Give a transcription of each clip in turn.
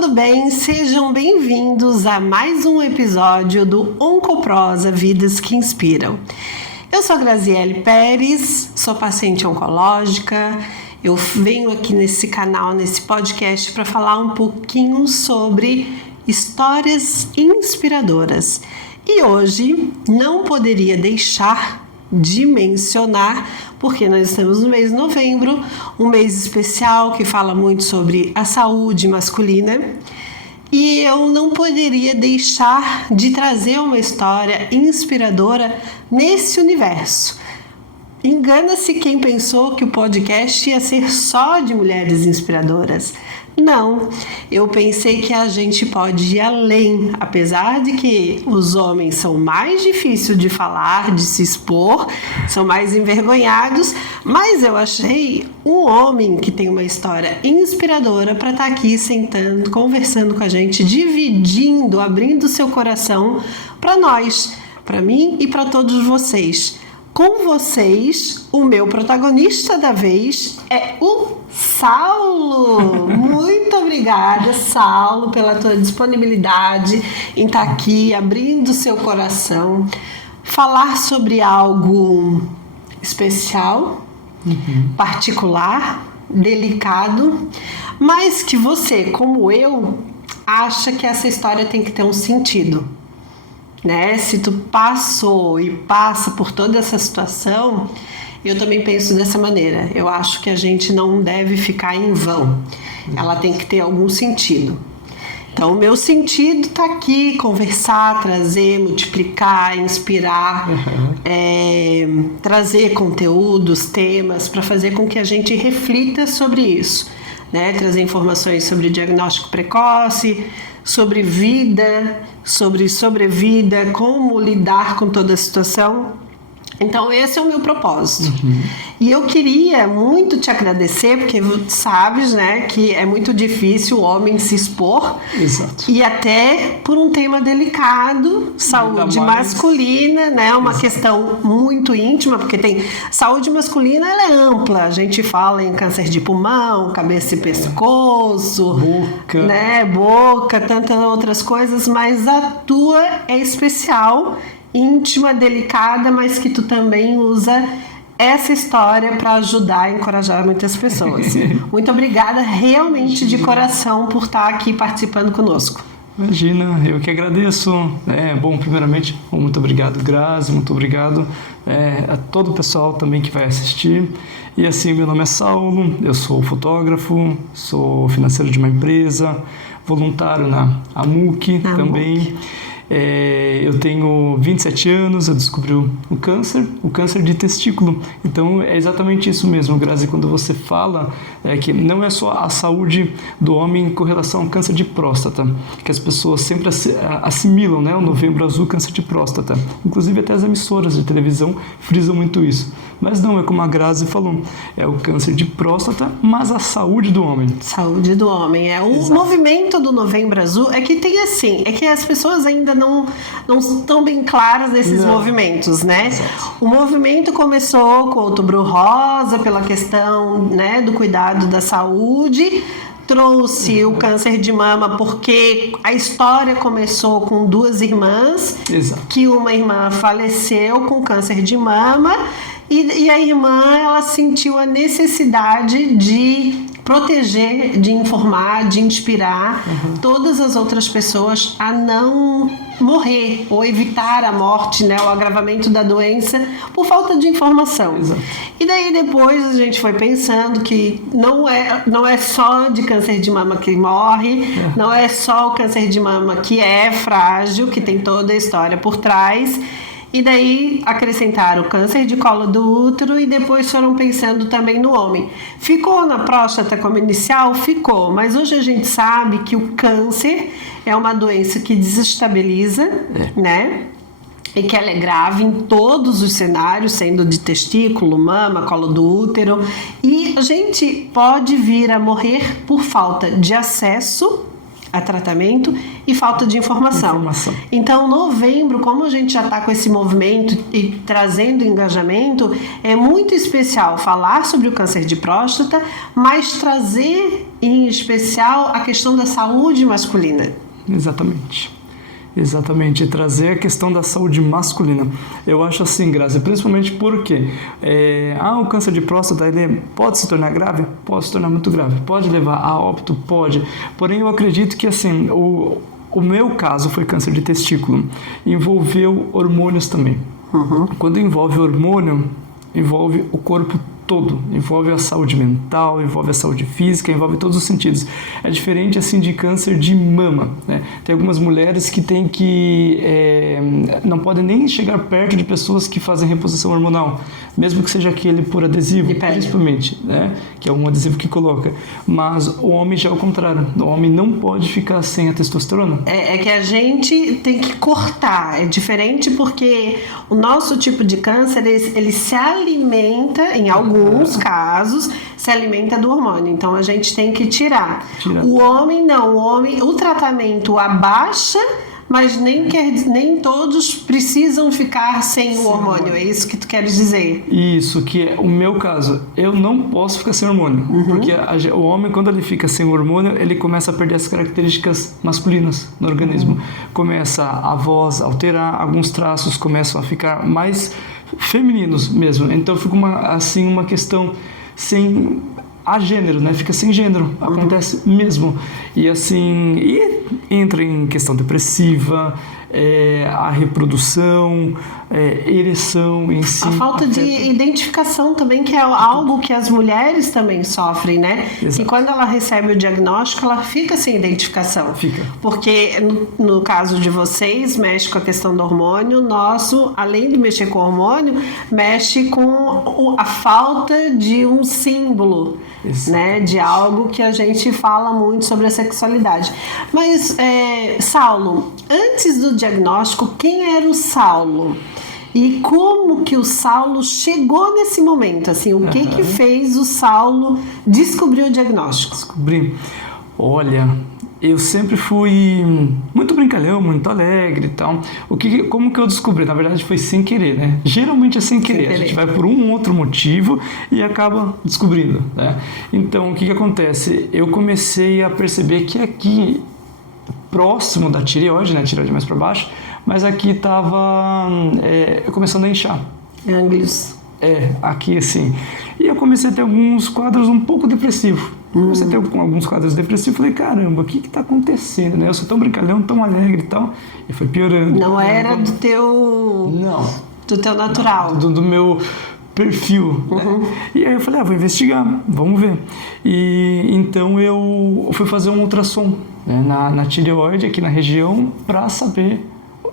tudo bem? Sejam bem-vindos a mais um episódio do Oncoprosa Vidas que Inspiram. Eu sou a Graziele Pérez, sou paciente oncológica. Eu venho aqui nesse canal, nesse podcast, para falar um pouquinho sobre histórias inspiradoras. E hoje não poderia deixar de mencionar, porque nós estamos no mês de novembro, um mês especial que fala muito sobre a saúde masculina, e eu não poderia deixar de trazer uma história inspiradora nesse universo. Engana-se quem pensou que o podcast ia ser só de mulheres inspiradoras. Não, eu pensei que a gente pode ir além, apesar de que os homens são mais difíceis de falar, de se expor, são mais envergonhados, mas eu achei um homem que tem uma história inspiradora para estar aqui sentando, conversando com a gente, dividindo, abrindo seu coração para nós, para mim e para todos vocês. Com vocês, o meu protagonista da vez é o Saulo. Muito obrigada, Saulo, pela tua disponibilidade em estar aqui, abrindo seu coração, falar sobre algo especial, particular, delicado, mas que você, como eu, acha que essa história tem que ter um sentido. Né? Se tu passou e passa por toda essa situação, eu também penso dessa maneira. Eu acho que a gente não deve ficar em vão. Ela tem que ter algum sentido. Então, o meu sentido está aqui, conversar, trazer, multiplicar, inspirar, trazer conteúdos, temas, para fazer com que a gente reflita sobre isso. Né? Trazer informações sobre diagnóstico precoce, sobre vida, sobre sobrevida, como lidar com toda a situação. Então esse é o meu propósito. E eu queria muito te agradecer, porque sabes, né, que é muito difícil o homem se expor. Exato. E até por um tema delicado, saúde masculina, né, uma questão muito íntima, porque tem saúde masculina, ela é ampla. A gente fala em câncer de pulmão, cabeça e pescoço, boca, né, boca, tantas outras coisas, mas a tua é especial, íntima, delicada, mas que tu também usa essa história para ajudar e encorajar muitas pessoas. Muito obrigada, realmente, de coração, por estar aqui participando conosco. Imagina, eu que agradeço. Bom, primeiramente, muito obrigado, Grazi, muito obrigado a todo o pessoal também que vai assistir. E assim, meu nome é Saulo, eu sou fotógrafo, sou financeiro de uma empresa, voluntário na AMUC também. Eu tenho 27 anos, eu descobri o câncer de testículo. Então é exatamente isso mesmo, Grazi, quando você fala que não é só a saúde do homem com relação ao câncer de próstata, que as pessoas sempre assimilam, né, o Novembro Azul, câncer de próstata. Inclusive até as emissoras de televisão frisam muito isso. Mas não, é como a Grazi falou, é o câncer de próstata, mas a saúde do homem. Saúde do homem. O movimento do Novembro Azul é que tem assim, é que as pessoas ainda não estão bem claras desses movimentos, né? Exato. O movimento começou com o Outubro Rosa, pela questão, né, do cuidado da saúde, trouxe o câncer de mama porque a história começou com duas irmãs, que uma irmã faleceu com câncer de mama e a irmã, ela sentiu a necessidade de proteger, de informar, de inspirar todas as outras pessoas a não morrer ou evitar a morte, né, o agravamento da doença por falta de informação. E daí depois a gente foi pensando que não é só de câncer de mama que morre, não é só o câncer de mama que é frágil, que tem toda a história por trás. E daí acrescentaram o câncer de colo do útero e depois foram pensando também no homem. Ficou na próstata como inicial? Ficou, mas hoje a gente sabe que o câncer é uma doença que desestabiliza, né? E que ela é grave em todos os cenários, sendo de testículo, mama, colo do útero. E a gente pode vir a morrer por falta de acesso a tratamento e falta de informação. Então, novembro, como a gente já está com esse movimento e trazendo engajamento, é muito especial falar sobre o câncer de próstata, mas trazer em especial a questão da saúde masculina. Exatamente, trazer a questão da saúde masculina. Eu acho assim, Grazi, principalmente porque o câncer de próstata ele pode se tornar grave? Pode se tornar muito grave. Pode levar a óbito? Pode. Porém, eu acredito que assim, o meu caso foi câncer de testículo. Envolveu hormônios também. Quando envolve hormônio, envolve o corpo todo, envolve a saúde mental, envolve a saúde física, envolve todos os sentidos. É diferente assim de câncer de mama, né? Tem algumas mulheres que têm que não podem nem chegar perto de pessoas que fazem reposição hormonal, mesmo que seja aquele por adesivo, principalmente, né? Que é um adesivo que coloca. Mas o homem já é o contrário. O homem não pode ficar sem a testosterona. É que a gente tem que cortar. É diferente porque o nosso tipo de câncer ele se alimenta em alguns casos, se alimenta do hormônio. Então a gente tem que tirar. O homem não. O tratamento abaixa, mas nem todos precisam ficar sem o hormônio. É isso que tu queres dizer? Isso, que é o meu caso. Eu não posso ficar sem hormônio. Porque o homem, quando ele fica sem hormônio, ele começa a perder as características masculinas no organismo. Começa a voz a alterar, alguns traços começam a ficar mais femininos mesmo. Então fica uma questão sem a gênero, né? Fica sem gênero, acontece mesmo. E assim, entra em questão depressiva, a reprodução, ereção em si. A falta de identificação também, que é algo que as mulheres também sofrem, né? Exato. E quando ela recebe o diagnóstico, ela fica sem identificação. Porque no caso de vocês, mexe com a questão do hormônio, nosso, além de mexer com o hormônio, mexe com a falta de um símbolo, né? De algo que a gente fala muito sobre a sexualidade. Mas, Saulo, antes do diagnóstico, quem era o Saulo? E como que o Saulo chegou nesse momento? Assim, o que fez o Saulo descobrir o diagnóstico? Olha, eu sempre fui muito brincalhão, muito alegre e tal. Como que eu descobri? Na verdade foi sem querer, né? Geralmente é sem querer. A gente vai por um outro motivo e acaba descobrindo, né? Então, o que acontece? Eu comecei a perceber que aqui, próximo da tireoide, né? A tireoide mais para baixo, mas aqui estava começando a inchar. Ângulos. Aqui assim. E eu comecei a ter alguns quadros um pouco depressivos. Comecei a ter alguns quadros depressivos. Falei, caramba, o que está acontecendo? Né? Eu sou tão brincalhão, tão alegre e tal. E foi piorando. Não era do teu... Não. Do teu natural. Do meu perfil. Né? E aí eu falei, vou investigar, vamos ver. E então eu fui fazer um ultrassom, né, na tireoide, aqui na região, para saber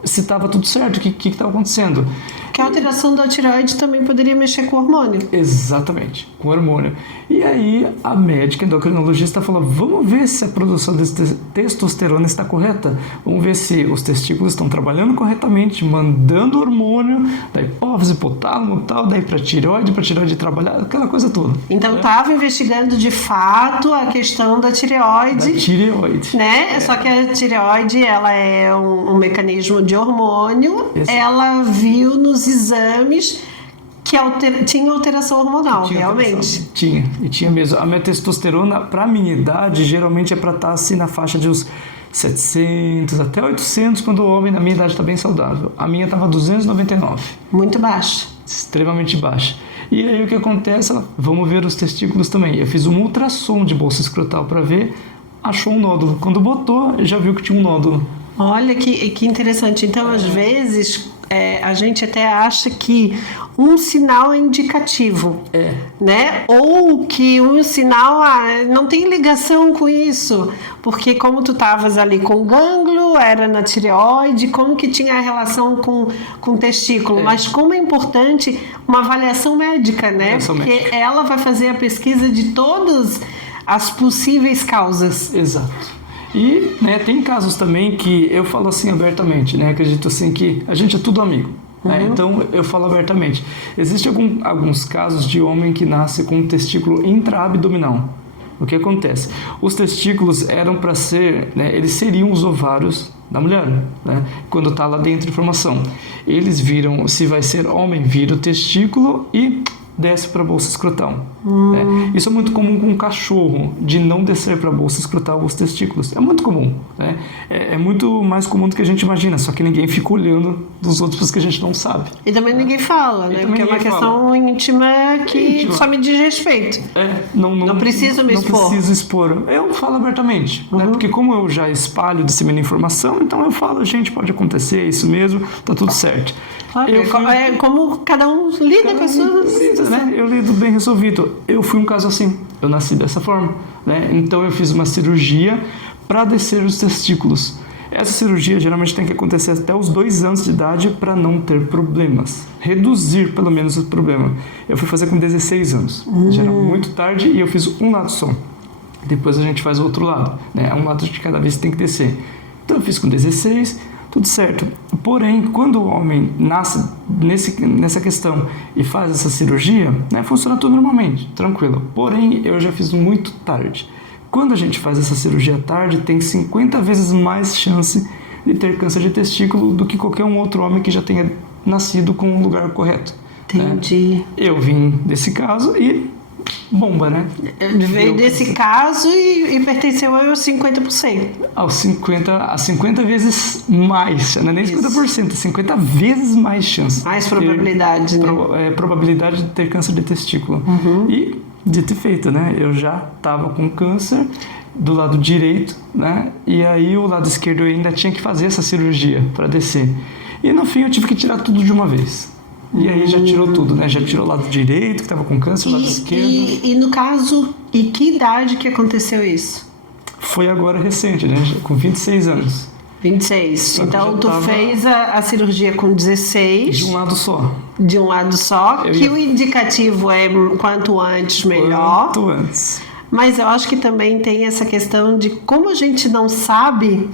se estava tudo certo, o que estava acontecendo. Que a alteração da tireoide também poderia mexer com o hormônio. Exatamente, com o hormônio. E aí a médica endocrinologista falou, vamos ver se a produção de testosterona está correta. Vamos ver se os testículos estão trabalhando corretamente, mandando hormônio da hipófise, hipotálamo e tal, daí para a tireoide trabalhar, aquela coisa toda. Então estava investigando de fato a questão da tireoide. Da tireoide. Né? Só que a tireoide, ela é um mecanismo de hormônio. Exato. Ela viu nos exames que tinha alteração hormonal, realmente. Tinha mesmo. A minha testosterona, para a minha idade, geralmente é para estar assim na faixa de uns 700 até 800, quando o homem na minha idade está bem saudável. A minha estava 299. Muito baixa. Extremamente baixa. E aí o que acontece? Vamos ver os testículos também. Eu fiz um ultrassom de bolsa escrotal para ver, achou um nódulo. Quando botou, já viu que tinha um nódulo. Olha que interessante. Então, às vezes, a gente até acha que um sinal é indicativo, né? Ou que um sinal não tem ligação com isso, porque como tu estavas ali com o gânglio, era na tireoide, como que tinha a relação com o testículo, mas como é importante uma avaliação médica, né? Porque ela vai fazer a pesquisa de todas as possíveis causas. Exato. E, né, tem casos também que eu falo assim abertamente, né? Acredito assim que a gente é tudo amigo. Né? Então eu falo abertamente. Existem alguns casos de homem que nasce com um testículo intraabdominal. O que acontece? Os testículos eram para ser, né, eles seriam os ovários da mulher, né? Quando está lá dentro de formação. Eles viram, se vai ser homem, vira o testículo e desce para a bolsa escrotal. Né? Isso é muito comum com um cachorro, de não descer para a bolsa escrotal os testículos. É muito comum. Né? É muito mais comum do que a gente imagina, só que ninguém fica olhando dos outros porque a gente não sabe. E também ninguém fala, né? Porque é uma questão íntima que só me diz respeito. Não preciso me expor. Não preciso expor. Eu falo abertamente, né? Porque como eu já espalho, dissemino informação, então eu falo, gente, pode acontecer, é isso mesmo, tá tudo certo. É como cada um lida com as suas... Né? Eu lido bem resolvido. Eu fui um caso assim. Eu nasci dessa forma. Né? Então eu fiz uma cirurgia para descer os testículos. Essa cirurgia geralmente tem que acontecer até os 2 anos de idade para não ter problemas. Reduzir pelo menos o problema. Eu fui fazer com 16 anos. Já era muito tarde e eu fiz um lado só. Depois a gente faz o outro lado. Né? Um lado de cada vez tem que descer. Então eu fiz com 16, tudo certo. Porém, quando o homem nasce nessa questão e faz essa cirurgia, né, funciona tudo normalmente, tranquilo. Porém, eu já fiz muito tarde. Quando a gente faz essa cirurgia tarde, tem 50 vezes mais chance de ter câncer de testículo do que qualquer um outro homem que já tenha nascido com o lugar correto. Entendi. Né? Eu vim desse caso e bomba, né? Veio desse caso e pertenceu aos 50%. A 50 vezes mais, não é nem 50%, 50 vezes mais chance. Mais probabilidade, né? Probabilidade de ter câncer de testículo. E, dito e feito, né? Eu já estava com câncer do lado direito, né? E aí o lado esquerdo eu ainda tinha que fazer essa cirurgia para descer. E no fim eu tive que tirar tudo de uma vez. E aí já tirou tudo, né? Já tirou o lado direito, que estava com câncer, o lado esquerdo. E no caso, e que idade que aconteceu isso? Foi agora recente, né? Com 26 anos. 26. Então tu fez a cirurgia com 16. De um lado só. De um lado só, o indicativo é quanto antes, melhor. Quanto antes. Mas eu acho que também tem essa questão de como a gente não sabe,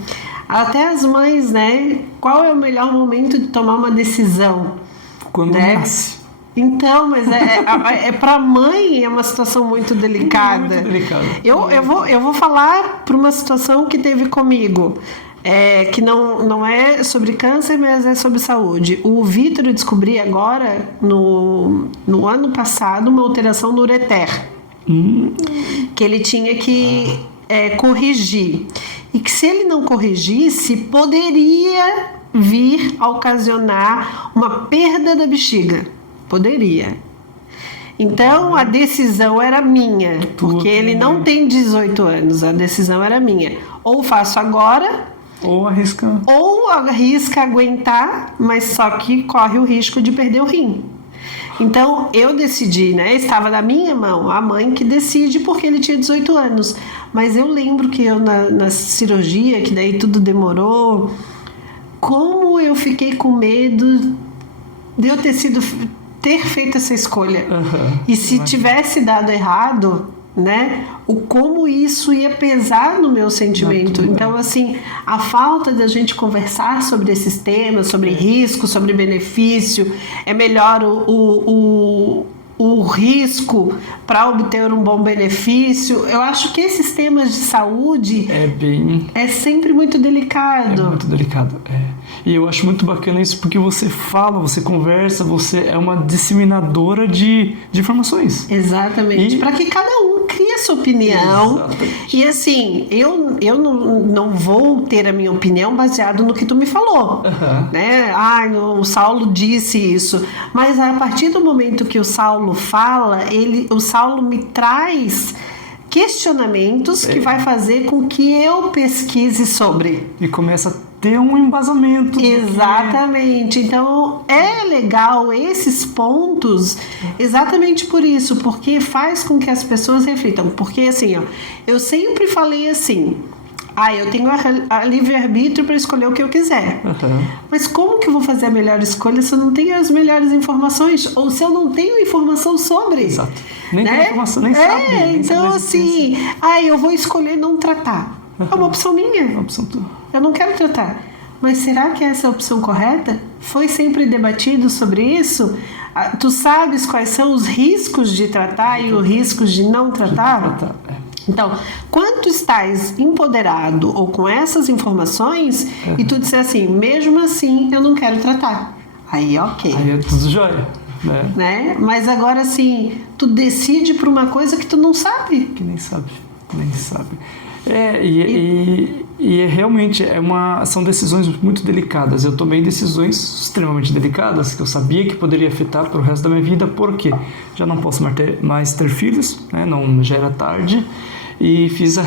até as mães, né? Qual é o melhor momento de tomar uma decisão? Quando nasce. Então, mas para a mãe é uma situação muito delicada. Muito delicada. Eu vou falar para uma situação que teve comigo, que não é sobre câncer, mas é sobre saúde. O Vitor, eu descobri agora, no ano passado, uma alteração no ureter, que ele tinha que corrigir. E que se ele não corrigisse, poderia vir a ocasionar uma perda da bexiga. Poderia. Então, a decisão era minha, porque ele não tem 18 anos, a decisão era minha. Ou faço agora, ou arrisca aguentar, mas só que corre o risco de perder o rim. Então, eu decidi, né? Estava na minha mão, a mãe que decide, porque ele tinha 18 anos. Mas eu lembro que eu, na cirurgia, que daí tudo demorou, como eu fiquei com medo de eu ter feito essa escolha. E se tivesse dado errado, né? Como isso ia pesar no meu sentimento. Então, assim, a falta da gente conversar sobre esses temas, sobre risco, sobre benefício, é melhor o risco para obter um bom benefício. Eu acho que esses temas de saúde é sempre muito delicado. É muito delicado, E eu acho muito bacana isso porque você fala, você conversa, você é uma disseminadora de informações. Exatamente. Para que cada um crie a sua opinião. Exatamente. E assim, eu não vou ter a minha opinião baseado no que tu me falou. Né? O Saulo disse isso. Mas a partir do momento que o Saulo fala, o Saulo me traz questionamentos que vai fazer com que eu pesquise sobre. E começa a ter um embasamento. Exatamente. Então, é legal esses pontos exatamente por isso, porque faz com que as pessoas reflitam. Porque, assim, eu sempre falei assim, eu tenho a livre-arbítrio para escolher o que eu quiser. Mas como que eu vou fazer a melhor escolha se eu não tenho as melhores informações? Ou se eu não tenho informação sobre? Exato. Nem tem informação, nem sabe. Então, assim, eu vou escolher não tratar. É uma opção minha. Uma opção tua. Eu não quero tratar. Mas será que essa é a opção correta? Foi sempre debatido sobre isso? Tu sabes quais são os riscos de tratar e os riscos de não tratar? Então, quando estás empoderado ou com essas informações e tu disser assim, mesmo assim eu não quero tratar, aí ok. Aí é tudo jóia, né? Mas agora assim, tu decide por uma coisa que tu não sabe. Que nem sabe. E realmente são decisões muito delicadas. Eu tomei decisões extremamente delicadas que eu sabia que poderia afetar para o resto da minha vida, porque já não posso mais ter filhos, né? Não, já era tarde, e fiz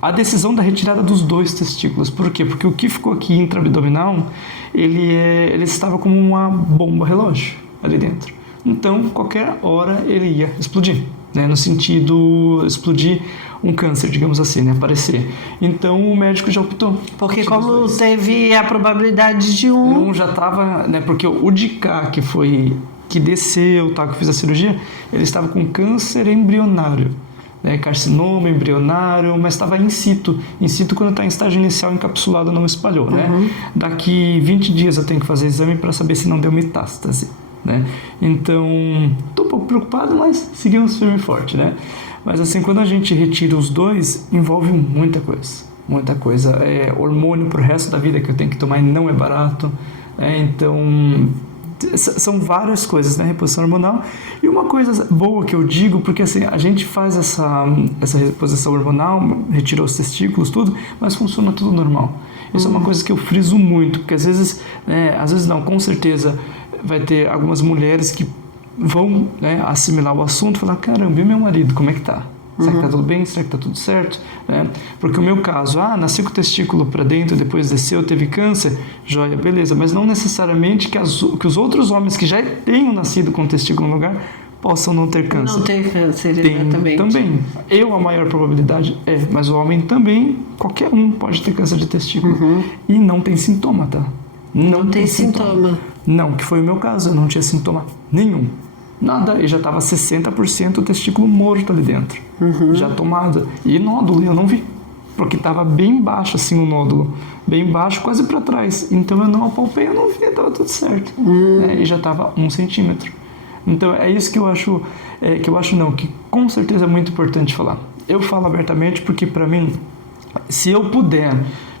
a decisão da retirada dos 2 testículos. Por quê? Porque o que ficou aqui intraabdominal, ele estava como uma bomba relógio ali dentro. Então, qualquer hora ele ia explodir, né? No sentido, explodir um câncer, digamos assim, né? Aparecer. Então, o médico já optou. Porque como teve a probabilidade de um já estava, né? Porque o de cá, que desceu, tá, que eu fiz a cirurgia, ele estava com câncer embrionário, né? Carcinoma embrionário, mas estava in situ. In situ, quando está em estágio inicial, encapsulado, não espalhou, né? Daqui 20 dias eu tenho que fazer exame para saber se não deu metástase, né? Então, estou um pouco preocupado, mas seguimos firme e forte, né? Mas assim, quando a gente retira os 2, envolve muita coisa. Hormônio pro resto da vida que eu tenho que tomar e não é barato. Então, são várias coisas, né? Reposição hormonal. E uma coisa boa que eu digo, porque assim, a gente faz essa reposição hormonal, retira os testículos, tudo, mas funciona tudo normal. Isso é uma coisa que eu friso muito, porque às vezes não, com certeza vai ter algumas mulheres que vão, né, assimilar o assunto e falar, caramba, e meu marido, como é que tá? Será que tá tudo bem? Será que tá tudo certo? Né? Porque o meu caso, nasci com o testículo para dentro, depois desceu, teve câncer, joia, beleza, mas não necessariamente que os outros homens que já tenham nascido com o testículo no lugar possam não ter câncer. Não ter câncer, exatamente. Também. A maior probabilidade mas o homem também, qualquer um pode ter câncer de testículo. E não tem sintoma, tá? Não tem sintoma. Não, que foi o meu caso, eu não tinha sintoma nenhum. Nada, e já estava 60% o testículo morto ali dentro, já tomado. E nódulo, eu não vi, porque estava bem baixo assim o nódulo, bem baixo, quase para trás. Então eu não apalpei, eu não vi, estava tudo certo. E já estava 1 centímetro. Então é isso que eu acho, que com certeza é muito importante falar. Eu falo abertamente porque para mim, se eu puder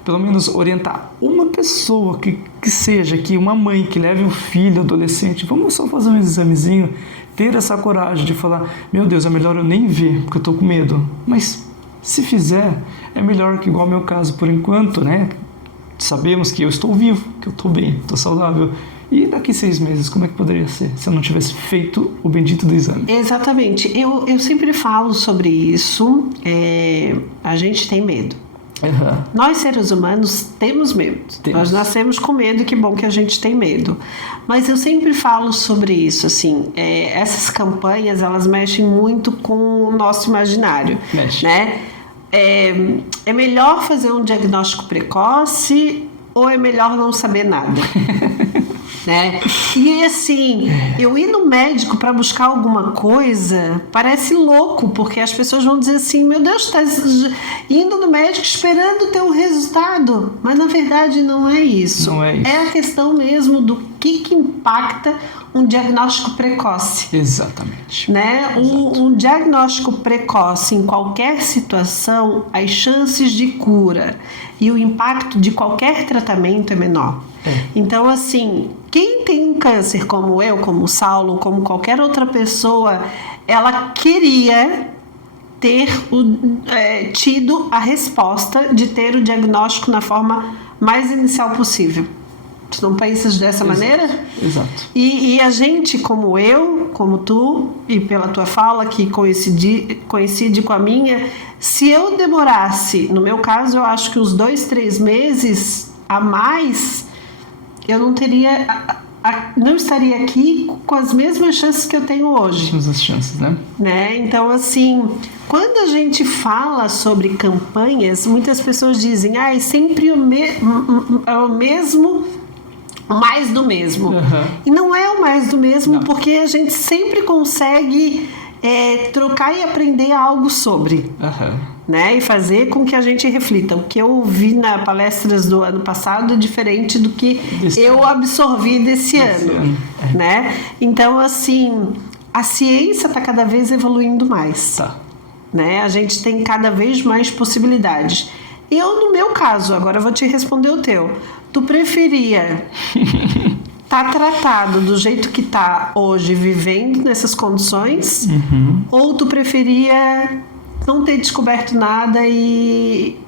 pelo menos orientar uma pessoa que seja, que uma mãe que leve um filho, adolescente, vamos só fazer um examezinho, ter essa coragem de falar, meu Deus, é melhor eu nem ver, porque eu tô com medo. Mas se fizer, é melhor que igual ao meu caso, por enquanto, né? Sabemos que eu estou vivo, que eu estou bem, estou saudável. E daqui 6 meses, como é que poderia ser se eu não tivesse feito o bendito do exame? Exatamente. Eu sempre falo sobre isso. A gente tem medo. Nós, seres humanos, temos medo. Nós nascemos com medo e que bom que a gente tem medo. Mas eu sempre falo sobre isso, assim, essas campanhas, elas mexem muito com o nosso imaginário. Né? É melhor fazer um diagnóstico precoce ou é melhor não saber nada? Né? E assim, eu ir no médico para buscar alguma coisa parece louco, porque as pessoas vão dizer assim, meu Deus, tá indo no médico esperando ter um resultado, mas na verdade não é isso. Não é isso. É a questão mesmo do que impacta um diagnóstico precoce. Exatamente. Né? Um diagnóstico precoce em qualquer situação, as chances de cura e o impacto de qualquer tratamento é menor. Então, assim, quem tem um câncer como eu, como o Saulo, como qualquer outra pessoa, ela queria ter tido a resposta de ter o diagnóstico na forma mais inicial possível. Tu não pensas dessa maneira? Exato. E a gente, como eu, como tu, e pela tua fala que coincide com a minha, se eu demorasse, no meu caso, eu acho que uns 2, 3 meses a mais, eu não teria, não estaria aqui com as mesmas chances que eu tenho hoje. As mesmas chances, né? Então, assim, quando a gente fala sobre campanhas, muitas pessoas dizem, é sempre o mesmo, mais do mesmo. E não é o mais do mesmo, porque a gente sempre consegue trocar e aprender algo sobre. Né? E fazer com que a gente reflita. O que eu vi nas palestras do ano passado é diferente do que eu absorvi desse ano. Né? Então, assim, a ciência está cada vez evoluindo mais. né? A gente tem cada vez mais possibilidades. Eu, no meu caso, agora eu vou te responder o teu. Tu preferia tá tratado do jeito que tá hoje, vivendo nessas condições? Ou tu preferia não ter descoberto nada e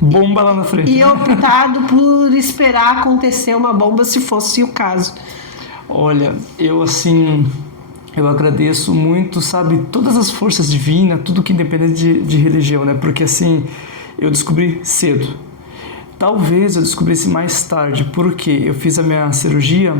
Bomba lá na frente. e optado por esperar acontecer uma bomba, se fosse o caso? Olha, eu agradeço muito, sabe, todas as forças divinas, tudo que independe de religião, né? Porque assim, eu descobri cedo. Talvez eu descobrisse mais tarde, porque eu fiz a minha cirurgia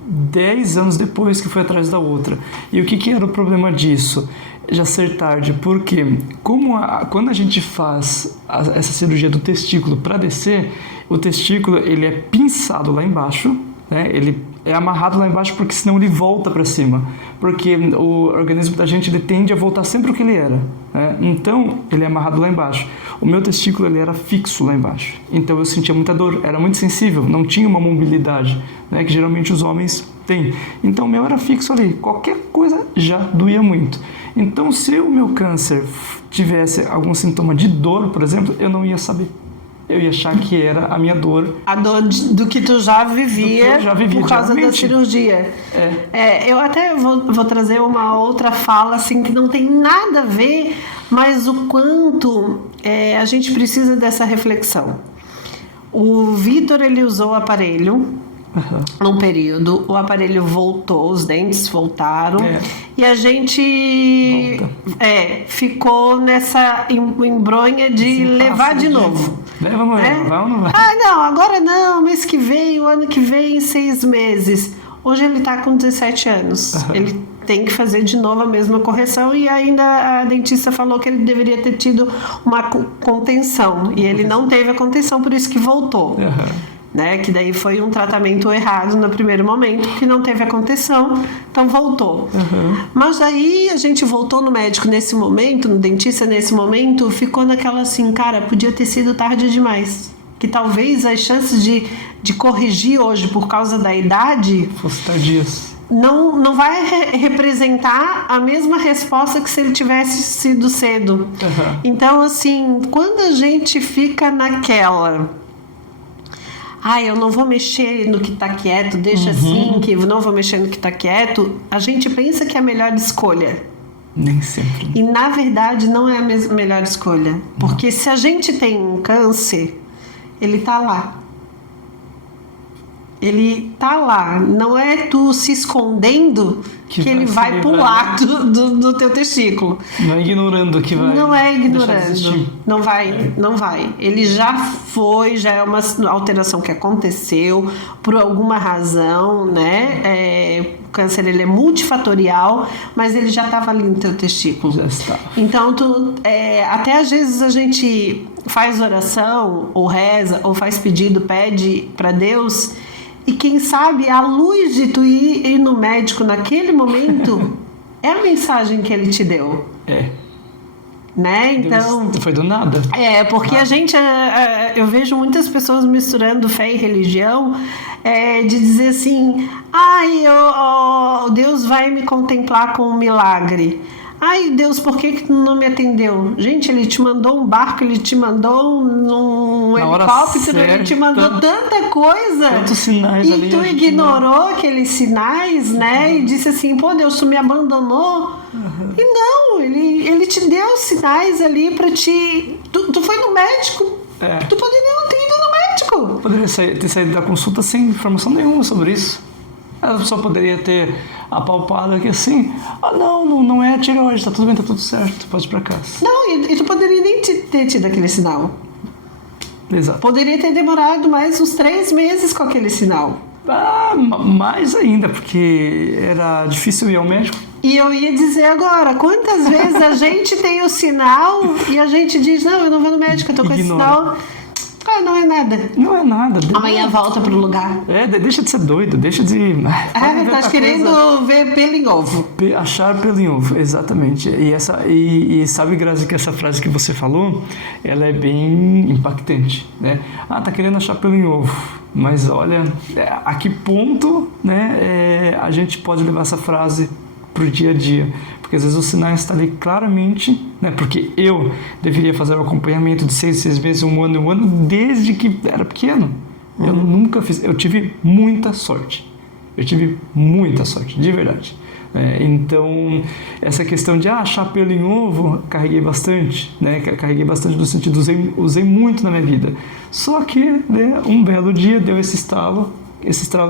10 anos depois que foi atrás da outra. E o que era o problema disso? Já ser tarde, porque quando a gente faz essa cirurgia do testículo para descer, o testículo ele é pinçado lá embaixo, né? Ele é amarrado lá embaixo porque senão ele volta para cima, porque o organismo da gente ele tende a voltar sempre o que ele era, né? Então ele é amarrado lá embaixo. O meu testículo ele era fixo lá embaixo, então eu sentia muita dor, era muito sensível, não tinha uma mobilidade, né, que geralmente os homens têm. Então o meu era fixo ali, qualquer coisa já doía muito. Então se o meu câncer tivesse algum sintoma de dor, por exemplo, eu não ia saber. Eu ia achar que era a minha dor. A dor do que tu já vivia, por causa da cirurgia. Eu até vou trazer uma outra fala assim, que não tem nada a ver, mas o quanto a gente precisa dessa reflexão. O Vitor, ele usou o aparelho num período, o aparelho voltou, os dentes voltaram, e a gente ficou nessa embronha de levar de novo. Leva ou não vai ou não vai? Não, agora não, mês que vem, o ano que vem, 6 meses. Hoje ele tá com 17 anos. Ele tem que fazer de novo a mesma correção, e ainda a dentista falou que ele deveria ter tido uma contenção, e ele não teve a contenção, por isso que voltou. Né? Que daí foi um tratamento errado no primeiro momento, que não teve a contenção, então voltou. Mas daí a gente voltou no médico nesse momento, no dentista nesse momento, ficou naquela assim, cara, podia ter sido tarde demais. Que talvez as chances de corrigir hoje por causa da idade fosse tardias. Não vai representar a mesma resposta que se ele tivesse sido cedo. Então, assim, quando a gente fica naquela... eu não vou mexer no que está quieto, deixa assim, que não vou mexer no que está quieto, a gente pensa que é a melhor escolha. Nem sempre. E, na verdade, não é a melhor escolha. Porque se a gente tem um câncer, ele está lá. Ele tá lá. Não é tu se escondendo que ele vai pular do teu testículo. Não é ignorando que vai. Não é ignorando. Não vai, não vai. Ele já foi, já é uma alteração que aconteceu por alguma razão, né? O câncer ele é multifatorial, mas ele já estava ali no teu testículo. Já está. Então, até às vezes a gente faz oração, ou reza, ou faz pedido, pede para Deus. E quem sabe, à luz de tu ir no médico naquele momento, é a mensagem que ele te deu. Né? Então... Foi do nada. Porque a gente... eu vejo muitas pessoas misturando fé e religião, de dizer assim, Deus vai me contemplar com um milagre. Ai, Deus, por que tu não me atendeu? Gente, ele te mandou um barco, ele te mandou um helicóptero, ele te mandou tanta coisa. Tantos sinais ali. E tu ignorou aqueles sinais, né? E disse assim, pô, Deus, tu me abandonou. E não, ele te deu sinais ali pra te... Tu foi no médico. Tu poderia não ter ido no médico. Poderia ter saído da consulta sem informação nenhuma sobre isso. Ela só poderia ter apalpado aqui assim, não é a tireoide, tá tudo bem, tá tudo certo, pode ir pra casa. Não, e tu poderia nem ter tido aquele sinal. Exato. Poderia ter demorado mais uns 3 meses com aquele sinal. Mais ainda, porque era difícil ir ao médico. E eu ia dizer agora, quantas vezes a gente tem o sinal e a gente diz, não, eu não vou no médico, eu tô com esse sinal... não é nada. Não é nada. Amanhã volta pro lugar. Deixa de ser doido, deixa de... tá querendo ver pelo em ovo. Achar pelo em ovo, exatamente. E sabe, Grazi, que essa frase que você falou, ela é bem impactante, né? Tá querendo achar pelo em ovo. Mas olha, a que ponto, né, a gente pode levar essa frase pro dia a dia? Porque às vezes os sinais estão ali claramente, né? Porque eu deveria fazer o acompanhamento de 6 meses, um ano, desde que era pequeno. Eu nunca fiz, eu tive muita sorte. De verdade. Então, essa questão de achar pelo em ovo, carreguei bastante, né? Carreguei bastante no sentido, usei muito na minha vida. Só que, né, um belo dia deu esse estralo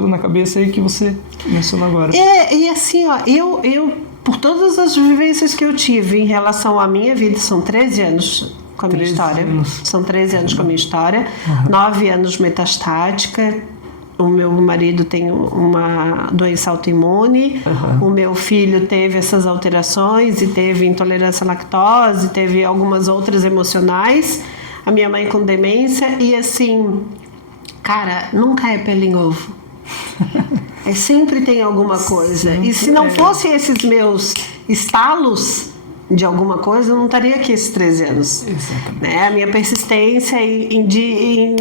na cabeça aí que você mencionou agora. E assim, ó, eu por todas as vivências que eu tive em relação à minha vida, são 13 anos com a minha história. São 13 anos com a minha história, 9 anos metastática. O meu marido tem uma doença autoimune, o meu filho teve essas alterações e teve intolerância à lactose, teve algumas outras emocionais, a minha mãe com demência, e assim, cara, nunca é pelo em ovo. Sempre tem alguma coisa. E se não fossem esses meus estalos de alguma coisa, eu não estaria aqui esses 13 anos. Exatamente. Né? A minha persistência em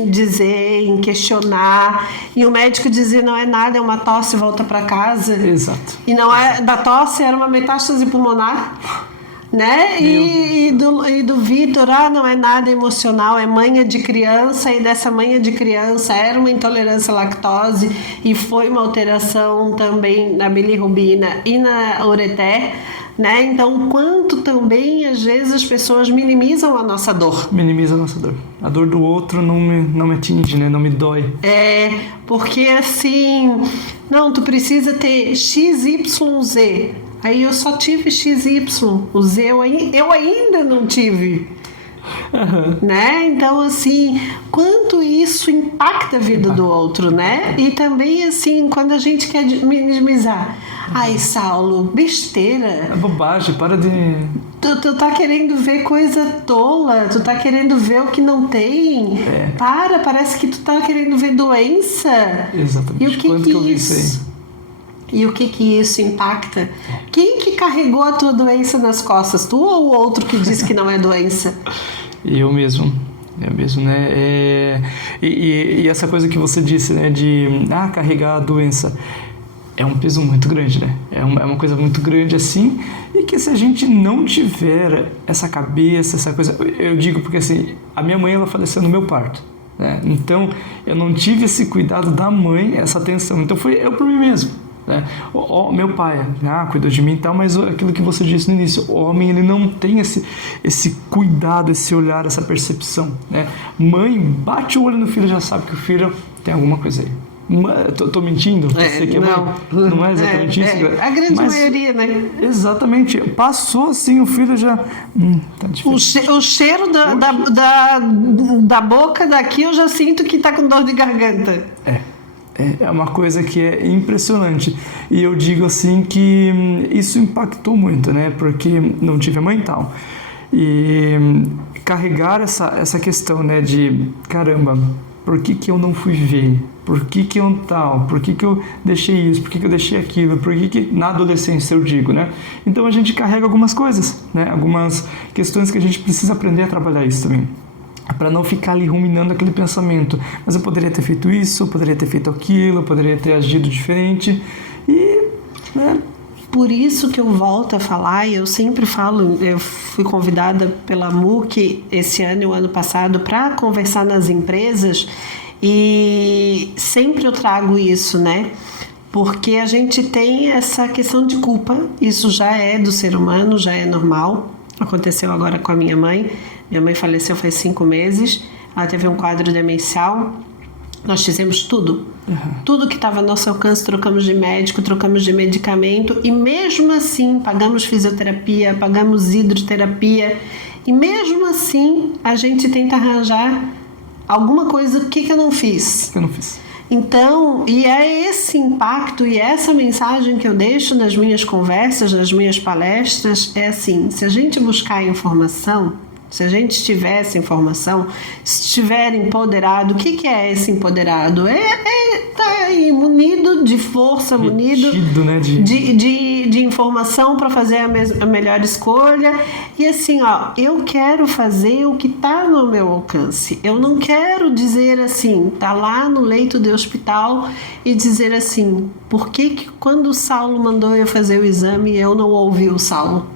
dizer, em questionar, e o médico dizia, não é nada, é uma tosse, volta para casa. Exato. E não é, da tosse era uma metástase pulmonar, né? E do Vitor, não é nada emocional, é manha de criança, e dessa manha de criança era uma intolerância à lactose, e foi uma alteração também na bilirrubina e na ureter, né? Então, quanto também às vezes as pessoas minimizam a nossa dor. Minimiza a nossa dor. A dor do outro não me atinge, né? Não me dói. Porque assim, não, tu precisa ter XYZ. Aí eu só tive XY. O Z eu ainda não tive. Né? Então, assim, quanto isso impacta a vida do outro, né? E também, assim, quando a gente quer minimizar. Ai, Saulo, besteira. É bobagem, para de... Tu tá querendo ver coisa tola, tu tá querendo ver o que não tem. Parece que tu tá querendo ver doença. Exatamente. E o que eu vi isso? isso aí? E o que isso impacta? Quem que carregou a tua doença nas costas? Tu ou o outro que disse que não é doença? Eu mesmo, né? E essa coisa que você disse, né? De carregar a doença. É um peso muito grande, né? É uma coisa muito grande assim, e que se a gente não tiver essa cabeça, essa coisa... Eu digo porque assim, a minha mãe, ela faleceu no meu parto, né? Então, eu não tive esse cuidado da mãe, essa atenção. Então, foi eu por mim mesmo, né? Meu pai, cuidou de mim e tal, mas aquilo que você disse no início, o homem, ele não tem esse cuidado, esse olhar, essa percepção, né? Mãe bate o olho no filho, já sabe que o filho tem alguma coisa aí. Tô mentindo? Você que não é exatamente isso? A grande maioria, né? Exatamente. Passou assim, o filho já... tá difícil. O cheiro da boca daqui eu já sinto que tá com dor de garganta. É uma coisa que é impressionante. E eu digo assim que isso impactou muito, né? Porque não tive a mãe e tal. E carregar essa questão, né? De, caramba, por que eu não fui ver? Por que eu tal? Por que eu deixei isso? Por que eu deixei aquilo? Por que na adolescência eu digo, né? Então a gente carrega algumas coisas, né? Algumas questões que a gente precisa aprender a trabalhar isso também. Para não ficar ali ruminando aquele pensamento. Mas eu poderia ter feito isso, eu poderia ter feito aquilo, eu poderia ter agido diferente. E, né? Por isso que eu volto a falar, e eu sempre falo, eu fui convidada pela MUC esse ano e o ano passado para conversar nas empresas, e sempre eu trago isso, né? Porque a gente tem essa questão de culpa, isso já é do ser humano, já é normal. Aconteceu agora com a minha mãe. Minha mãe faleceu faz 5 meses, ela teve um quadro demencial. Nós fizemos tudo. Tudo que estava ao nosso alcance, trocamos de médico, trocamos de medicamento, e mesmo assim pagamos fisioterapia, pagamos hidroterapia, e mesmo assim a gente tenta arranjar alguma coisa. O que eu não fiz? Eu não fiz. Então, e é esse impacto e essa mensagem que eu deixo nas minhas conversas, nas minhas palestras, é assim, se a gente buscar informação, Se a gente tiver essa informação, se estiver empoderado, o que é esse empoderado? Tá aí, munido de força, munido né, de informação para fazer a melhor escolha. E assim, eu quero fazer o que está no meu alcance. Eu não quero dizer assim, tá lá no leito de hospital e dizer assim, por que quando o Saulo mandou eu fazer o exame, eu não ouvi o Saulo?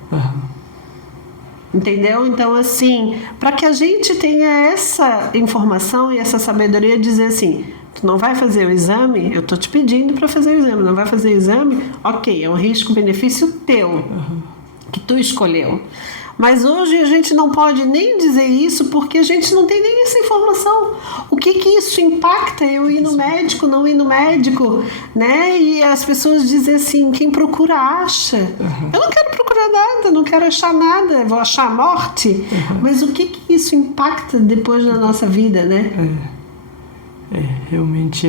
Entendeu? Então, assim, para que a gente tenha essa informação e essa sabedoria de dizer assim, tu não vai fazer o exame, eu tô te pedindo para fazer o exame, não vai fazer o exame, ok, é um risco-benefício teu, que tu escolheu. Mas hoje a gente não pode nem dizer isso porque a gente não tem nem essa informação. O que isso impacta eu ir no médico, não ir no médico, né? E as pessoas dizem assim, quem procura acha. Eu não quero procurar nada, não quero achar nada, vou achar a morte. Mas o que isso impacta depois na nossa vida, né? Realmente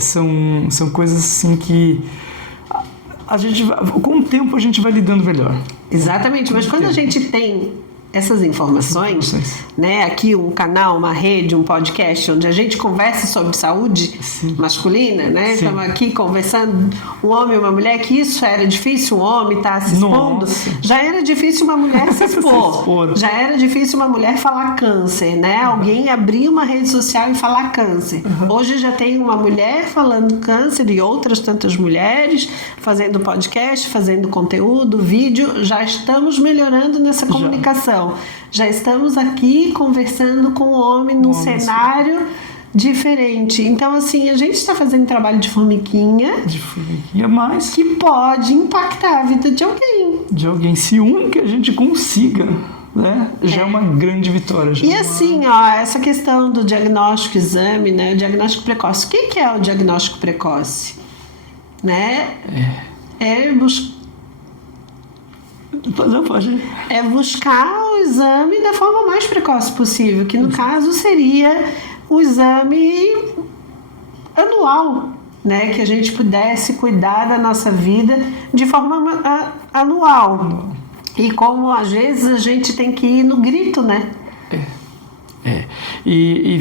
são coisas assim que a gente com o tempo a gente vai lidando melhor. Exatamente, mas quando a gente tem essas informações, né, aqui um canal, uma rede, um podcast onde a gente conversa sobre saúde masculina, né? Estamos aqui conversando, um homem e uma mulher, que isso era difícil, um homem estar se expondo. Já era difícil uma mulher se expor. Já era difícil uma mulher falar câncer, né? Alguém abrir uma rede social e falar câncer. Hoje já tem uma mulher falando câncer e outras tantas mulheres fazendo podcast, fazendo conteúdo, vídeo. Já estamos melhorando nessa comunicação. Já estamos aqui conversando com o homem num cenário diferente. Então, assim, a gente está fazendo trabalho de formiguinha. Mas que pode impactar a vida de alguém. Se que a gente consiga, né? Já é uma grande vitória. E assim, essa questão do diagnóstico, exame, né? O diagnóstico precoce. O que é o diagnóstico precoce? Né? É buscar o exame da forma mais precoce possível, que no caso seria o exame anual, né? Que a gente pudesse cuidar da nossa vida de forma anual. E como às vezes a gente tem que ir no grito, né? E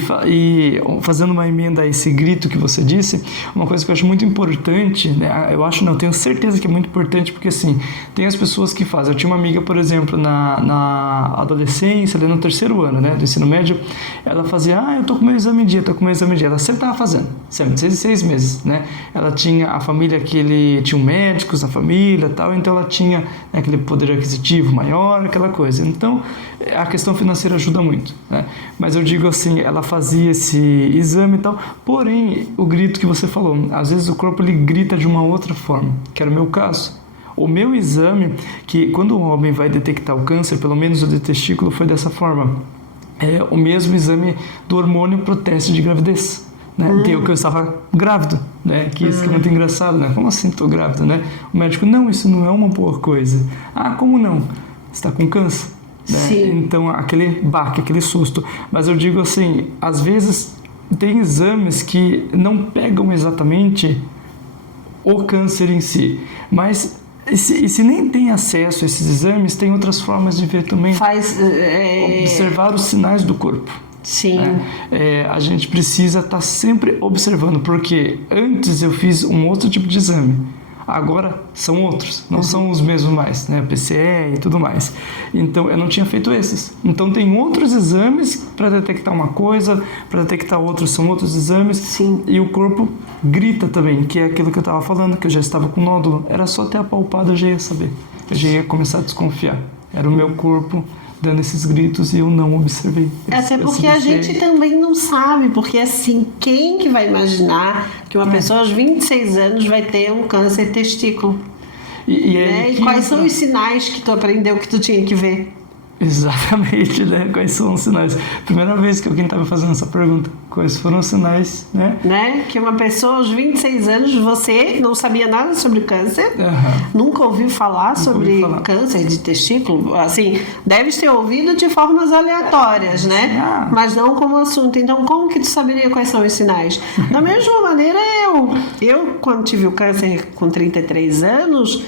fazendo uma emenda a esse grito que você disse, uma coisa que eu acho muito importante, né? Eu tenho certeza que é muito importante, porque assim, tem as pessoas que fazem. Eu tinha uma amiga, por exemplo, na adolescência, ali no 3º ano, né, do ensino médio, ela fazia, eu tô com meu exame em dia, ela sempre estava fazendo, sempre, 6 meses, né? Ela tinha a família tinha médicos na família e tal, então ela tinha, né, aquele poder aquisitivo maior, aquela coisa. Então, a questão financeira ajuda muito, né? Mas eu digo assim, ela fazia esse exame e tal, porém, o grito que você falou, às vezes o corpo ele grita de uma outra forma, que era o meu caso. O meu exame, que quando o homem vai detectar o câncer, pelo menos o de testículo, foi dessa forma. É o mesmo exame do hormônio para o teste de gravidez, né? Que eu estava grávido, né? Que isso que é muito engraçado, né? Como assim estou grávida, né? O médico, não, isso não é uma boa coisa. Como não? Você está com câncer? Né? Então, aquele baque, aquele susto. Mas eu digo assim, às vezes tem exames que não pegam exatamente o câncer em si, mas e se nem tem acesso a esses exames, tem outras formas de ver também. Observar os sinais do corpo. Sim. A gente precisa estar sempre observando, porque antes eu fiz um outro tipo de exame. Agora são outros, não são os mesmos mais, né? PCE e tudo mais. Então eu não tinha feito esses. Então tem outros exames para detectar uma coisa, para detectar outros, são outros exames. Sim. E o corpo grita também, que é aquilo que eu estava falando, que eu já estava com nódulo. Era só ter apalpado, eu já ia saber. Eu já ia começar a desconfiar. Era o meu corpo dando esses gritos e eu não observei. Até porque a gente também não sabe, porque assim, quem que vai imaginar que uma pessoa aos 26 anos vai ter um câncer de testículo? E quais são os sinais que tu aprendeu que tu tinha que ver? Exatamente, né? Quais são os sinais? Primeira vez que alguém estava fazendo essa pergunta. Quais foram os sinais, né? Que uma pessoa aos 26 anos, você não sabia nada sobre câncer, nunca ouviu falar sobre câncer de testículo, assim, deve ter ouvido de formas aleatórias, né? Mas não como assunto. Então, como que tu saberia quais são os sinais? Da mesma maneira, eu quando tive o câncer com 33 anos,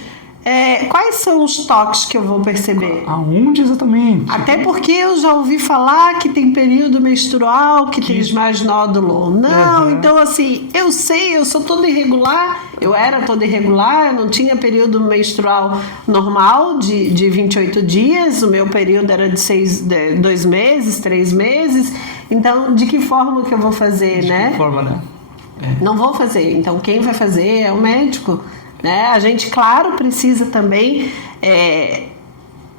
quais são os toques que eu vou perceber? Aonde exatamente? Até porque eu já ouvi falar que tem período menstrual, que tem mais nódulo. Não, então assim, eu sei, eu sou toda irregular, eu era toda irregular, eu não tinha período menstrual normal de 28 dias, o meu período era de 2 meses, 3 meses. Então, de que forma que eu vou fazer, né? De que forma, né? Não vou fazer. Então, quem vai fazer é o médico, né? A gente, claro, precisa também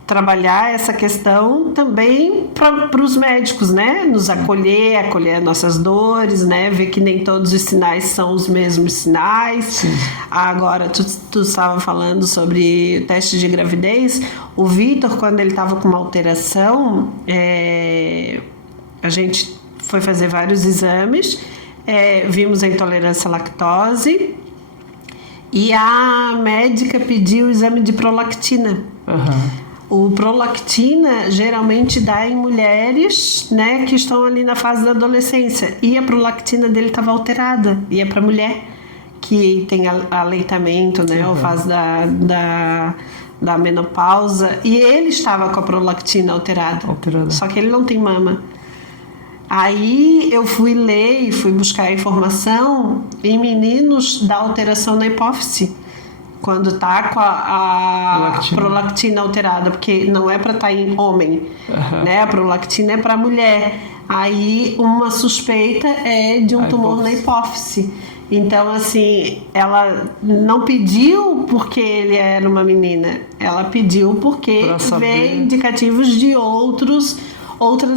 trabalhar essa questão também para os médicos, né? Nos acolher nossas dores, né? Ver que nem todos os sinais são os mesmos sinais. Sim. Agora, tu estava falando sobre o teste de gravidez. O Vitor, quando ele estava com uma alteração, a gente foi fazer vários exames, vimos a intolerância à lactose e a médica pediu o exame de prolactina. O prolactina geralmente dá em mulheres, né, que estão ali na fase da adolescência, e a prolactina dele estava alterada, e é para mulher que tem aleitamento, né, ou fase da menopausa, e ele estava com a prolactina alterada. Só que ele não tem mama. Aí eu fui ler e fui buscar informação em meninos da alteração na hipófise, quando tá com a prolactina alterada, porque não é para estar em homem, né? A prolactina é para mulher. Aí uma suspeita é de um tumor na hipófise. Então, assim, ela não pediu porque ele era uma menina, ela pediu porque vê indicativos de outras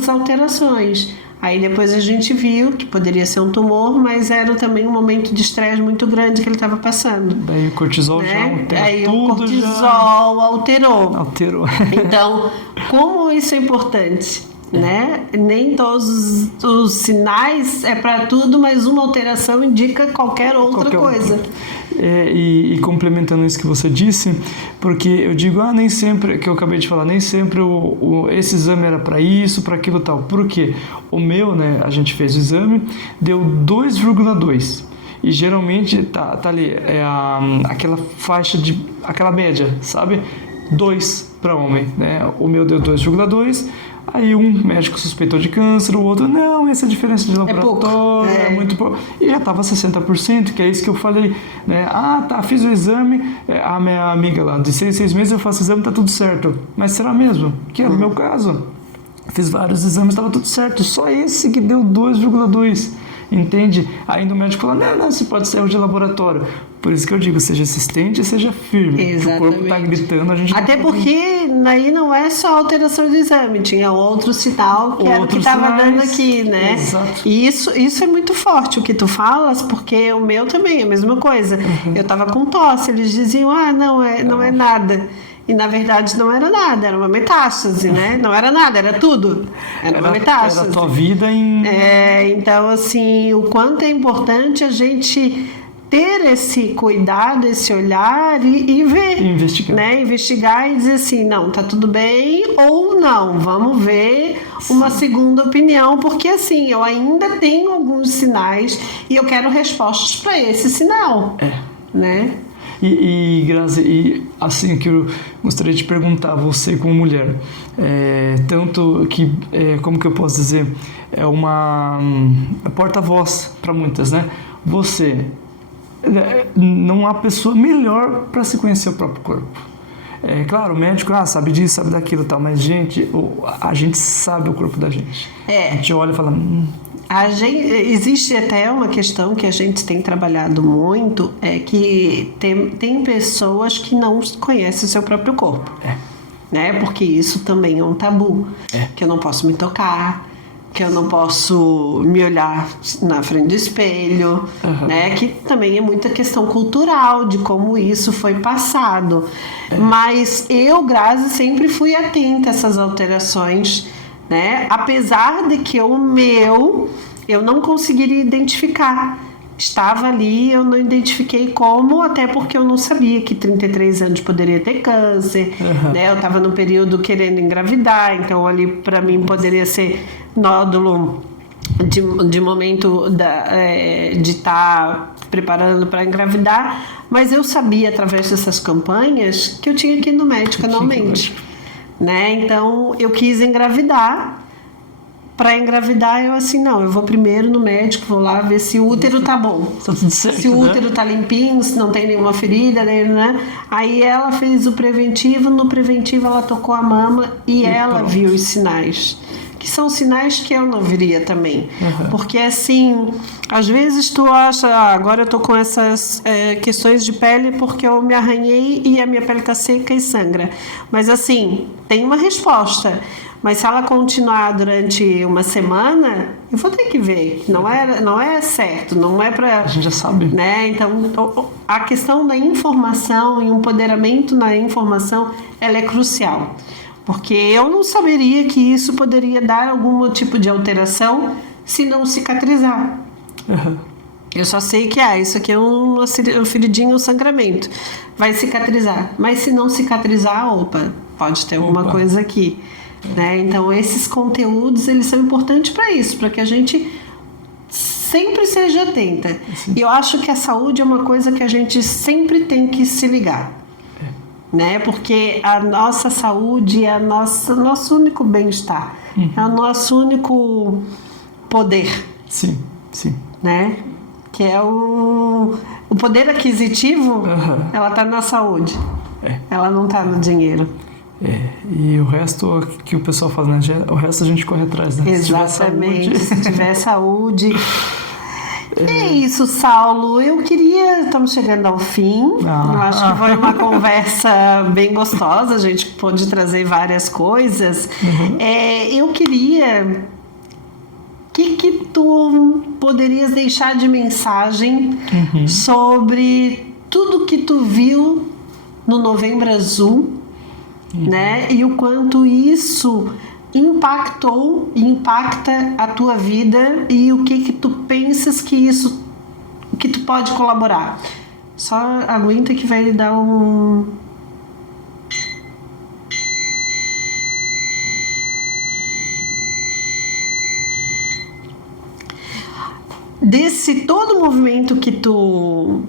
alterações. Aí depois a gente viu que poderia ser um tumor, mas era também um momento de estresse muito grande que ele estava passando. Daí o cortisol já altera. Aí o cortisol alterou. Então, como isso é importante, né? Nem todos os sinais é para tudo, mas uma alteração indica qualquer outra coisa. E complementando isso que você disse, porque eu digo, nem sempre, que eu acabei de falar, nem sempre esse exame era para isso, para aquilo tal. Por quê? O meu, né, a gente fez o exame, deu 2,2. E geralmente tá ali, aquela faixa aquela média, sabe? 2 para homem, né? O meu deu 2,2. Aí um médico suspeitou de câncer, o outro, não, essa diferença de laboratório é muito pouco. E já estava 60%, que é isso que eu falei, né? Fiz o exame, a minha amiga lá, de 6 meses eu faço o exame, tá tudo certo. Mas será mesmo? Que é o meu caso. Fiz vários exames, estava tudo certo. Só esse que deu 2,2. Entende? Ainda o médico falou, não, isso pode ser erro de laboratório. Por isso que eu digo, seja assistente e seja firme. Exatamente. O corpo está gritando, a gente... Até porque aí não é só alteração de exame, tinha outro sinal que era o que estava dando aqui, né? Exato. E isso é muito forte, o que tu falas, porque o meu também é a mesma coisa. Eu estava com tosse, eles diziam, não é nada. E na verdade não era nada, era uma metástase, né? Não era nada, era tudo. Era uma metástase. Era a tua vida em... Então, assim, o quanto é importante a gente ter esse cuidado, esse olhar e ver. Investigar. Né? Investigar e dizer assim, não, tá tudo bem, ou não, vamos ver uma segunda opinião, porque assim, eu ainda tenho alguns sinais e eu quero respostas para esse sinal. Né? E Grazi, assim que eu gostaria de perguntar a você como mulher, tanto que, como que eu posso dizer, é uma porta-voz para muitas, né? Você, não há pessoa melhor para se conhecer o próprio corpo. Claro, o médico sabe disso, sabe daquilo e tal, mas a gente sabe o corpo da gente. A gente olha e fala... Existe até uma questão que a gente tem trabalhado muito, que tem pessoas que não conhecem o seu próprio corpo. Né? Porque isso também é um tabu. Que eu não posso me tocar, que eu não posso me olhar na frente do espelho, né? Que também é muita questão cultural de como isso foi passado. Mas eu, Grazi, sempre fui atenta a essas alterações, né? Apesar de que o meu eu não conseguiria identificar. Estava ali, eu não identifiquei como, até porque eu não sabia que 33 anos poderia ter câncer, né? Eu estava no período querendo engravidar, então ali para mim poderia ser nódulo de momento de estar preparando para engravidar, mas eu sabia através dessas campanhas que eu tinha que ir no médico anualmente, né? Então eu quis engravidar. Para engravidar, eu assim, não, eu vou primeiro no médico, vou lá ver se o útero tá bom. Tá tudo certo, se o útero tá limpinho, se não tem nenhuma ferida, né? Aí ela fez o preventivo, no preventivo ela tocou a mama e ela viu os sinais. Que são sinais que eu não viria também. Porque assim, às vezes tu acha, agora eu tô com essas questões de pele porque eu me arranhei e a minha pele tá seca e sangra. Mas assim, tem uma resposta. Mas se ela continuar durante uma semana, eu vou ter que ver. Não é certo, não é para... A gente já sabe. Né? Então, a questão da informação e o empoderamento na informação, ela é crucial. Porque eu não saberia que isso poderia dar algum tipo de alteração se não cicatrizar. Eu só sei que isso aqui é uma feridinha, um sangramento. Vai cicatrizar. Mas se não cicatrizar, pode ter alguma coisa aqui. Né? Então esses conteúdos eles são importantes para isso, para que a gente sempre seja atenta. E eu acho que a saúde é uma coisa que a gente sempre tem que se ligar, né? Porque a nossa saúde é nosso único bem-estar, é o nosso único poder. Sim. Né? Que é o poder aquisitivo, ela está na saúde, ela não está no dinheiro. E o resto que o pessoal faz, né? O resto a gente corre atrás, né? Exatamente, se tiver saúde. É isso, Saulo. Estamos chegando ao fim. Eu acho que foi uma conversa bem gostosa. A gente pôde trazer várias coisas. Eu queria... O que tu poderias deixar de mensagem sobre tudo que tu viu no Novembro Azul, né? E o quanto isso impacta a tua vida e o que tu pensas que tu pode colaborar. Só aguenta que vai dar um... Desse todo movimento que tu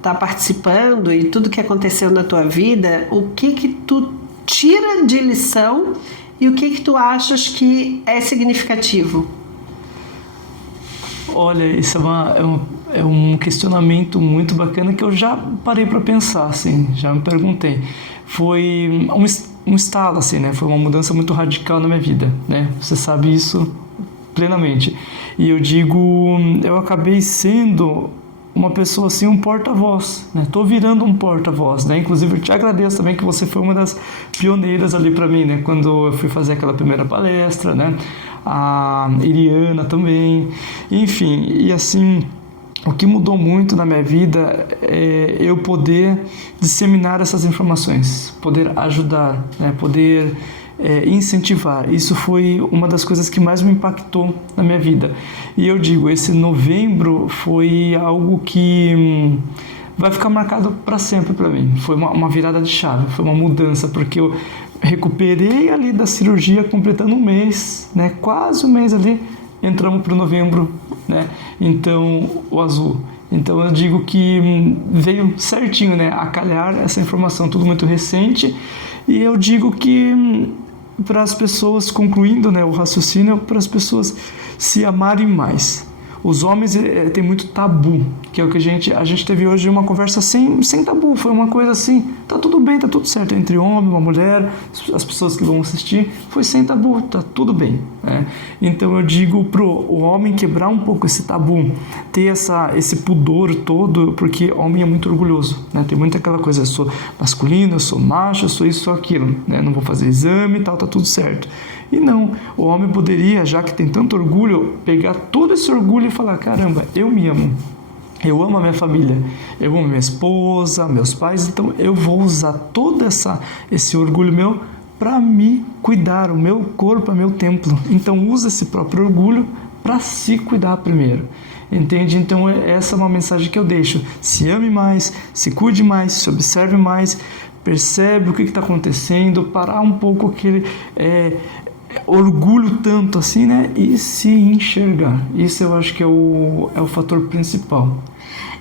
tá participando e tudo que aconteceu na tua vida, o que tu tira de lição e o que tu achas que é significativo? Olha, isso é um questionamento muito bacana que eu já parei para pensar, assim, já me perguntei. Foi um estalo, assim, né? Foi uma mudança muito radical na minha vida, né? Você sabe isso plenamente. E eu acabei sendo uma pessoa assim, um porta-voz, né? Tô virando um porta-voz, né? Inclusive eu te agradeço também que você foi uma das pioneiras ali para mim, né? Quando eu fui fazer aquela primeira palestra, né? A Iriana também, enfim, e assim, o que mudou muito na minha vida é eu poder disseminar essas informações, poder ajudar, né? Poder incentivar. Isso foi uma das coisas que mais me impactou na minha vida. E eu digo, esse novembro foi algo que vai ficar marcado para sempre para mim. Foi uma virada de chave, foi uma mudança, porque eu recuperei ali da cirurgia completando um mês, né? Quase um mês ali, entramos para o novembro, né? Então, o azul. Então eu digo que veio certinho, né? A calhar essa informação, tudo muito recente. E eu digo que para as pessoas, concluindo, né, o raciocínio, para as pessoas se amarem mais. Os homens têm muito tabu, que é o que a gente teve hoje uma conversa sem tabu, foi uma coisa assim, tá tudo bem, tá tudo certo, entre homem, uma mulher, as pessoas que vão assistir, foi sem tabu, tá tudo bem, né? Então eu digo o homem quebrar um pouco esse tabu, ter esse pudor todo, porque homem é muito orgulhoso, né? Tem muito aquela coisa, eu sou masculino, eu sou macho, eu sou isso, sou aquilo, né? Não vou fazer exame e tal, tá tudo certo. E não, o homem poderia, já que tem tanto orgulho, pegar todo esse orgulho e falar, caramba, eu me amo, eu amo a minha família, eu amo minha esposa, meus pais, então eu vou usar todo esse orgulho meu para me cuidar, o meu corpo é meu templo, então usa esse próprio orgulho para se cuidar primeiro. Entende? Então essa é uma mensagem que eu deixo, se ame mais, se cuide mais, se observe mais, percebe o que está acontecendo, parar um pouco orgulho tanto assim, né? E se enxergar. Isso eu acho que é o fator principal.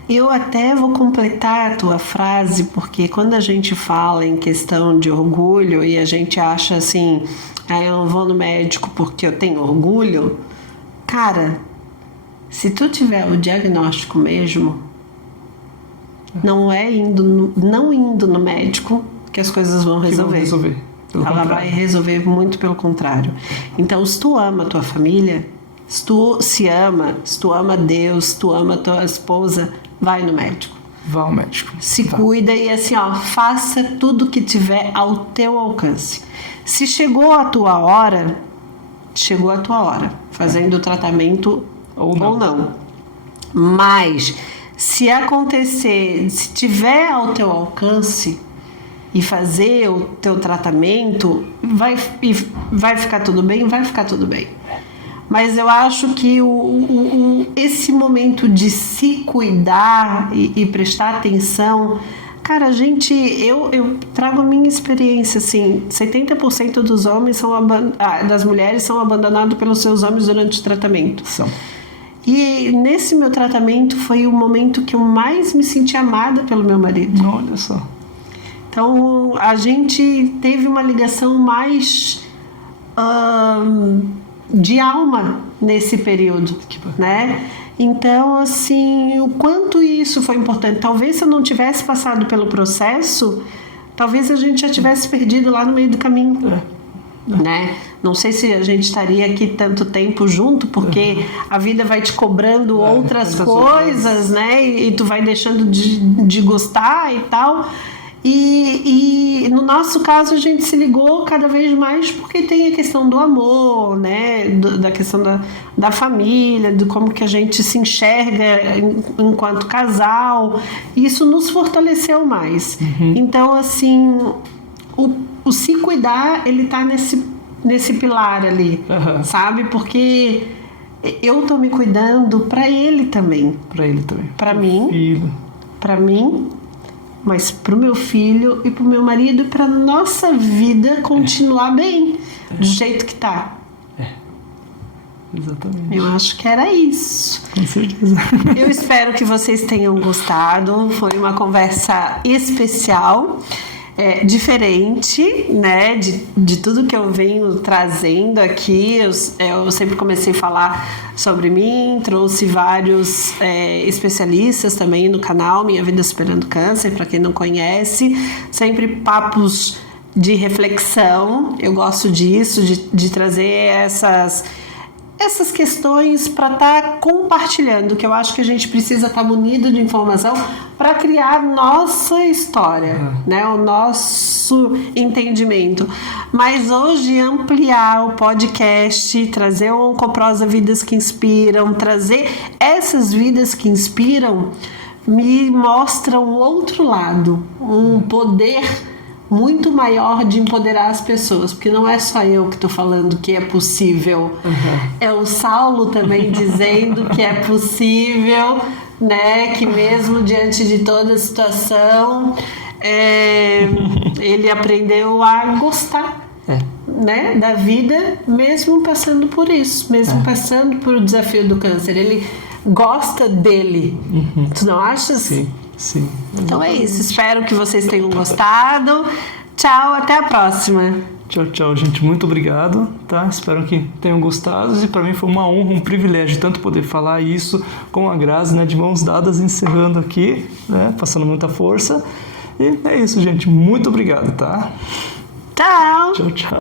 Eu até vou completar a tua frase, porque quando a gente fala em questão de orgulho e a gente acha assim, eu não vou no médico porque eu tenho orgulho, cara, se tu tiver o diagnóstico mesmo, não indo no médico que as coisas vão resolver. Ela vai resolver muito pelo contrário. Então, se tu ama a tua família, se tu se ama, se tu ama Deus, se tu ama a tua esposa, vai no médico. Vá ao médico. Se cuida e assim, faça tudo que tiver ao teu alcance. Se chegou a tua hora, fazendo o tratamento ou não. Mas, se acontecer, se tiver ao teu alcance e fazer o teu tratamento, vai ficar tudo bem? Vai ficar tudo bem. Mas eu acho que esse momento de se cuidar e prestar atenção, cara, eu trago a minha experiência, assim, 70% dos homens das mulheres são abandonados pelos seus homens durante o tratamento. São. E nesse meu tratamento foi o momento que eu mais me senti amada pelo meu marido. Olha só. Então, a gente teve uma ligação mais de alma nesse período, né? Então, assim, o quanto isso foi importante. Talvez se eu não tivesse passado pelo processo, talvez a gente já tivesse perdido lá no meio do caminho, né? Não sei se a gente estaria aqui tanto tempo junto, porque a vida vai te cobrando outras coisas, né? E tu vai deixando de gostar e tal. E no nosso caso a gente se ligou cada vez mais porque tem a questão do amor, né? Da questão da família, de como que a gente se enxerga enquanto casal. E isso nos fortaleceu mais. Então, assim, o se cuidar, ele tá nesse pilar ali, sabe? Porque eu tô me cuidando para ele também. Para mim, mas pro meu filho e pro meu marido, e pra nossa vida continuar bem, do jeito que tá. Exatamente. Eu acho que era isso. Com certeza. Eu espero que vocês tenham gostado. Foi uma conversa especial, diferente, né, de tudo que eu venho trazendo aqui. Eu sempre comecei a falar sobre mim, trouxe vários especialistas também no canal Minha Vida Superando Câncer, para quem não conhece, sempre papos de reflexão. Eu gosto disso, de trazer essas questões para estar compartilhando, que eu acho que a gente precisa estar munido de informação para criar nossa história, né? O nosso entendimento. Mas hoje ampliar o podcast, trazer o Oncoprosa Vidas que Inspiram, trazer essas vidas que inspiram, me mostram o outro lado, um poder muito maior de empoderar as pessoas, porque não é só eu que estou falando que é possível, é o Saulo também dizendo que é possível, né? Que mesmo diante de toda a situação, ele aprendeu a gostar, né, da vida, mesmo passando por isso, mesmo passando por o desafio do câncer. Ele gosta dele. Tu não achas? Sim. Então é isso, espero que vocês tenham gostado. Tchau, até a próxima. Tchau, gente. Muito obrigado, tá? Espero que tenham gostado. E para mim foi uma honra, um privilégio tanto poder falar isso com a Grazi, né, de mãos dadas, encerrando aqui, né, passando muita força. E é isso, gente. Muito obrigado, tá? Tchau. Tchau.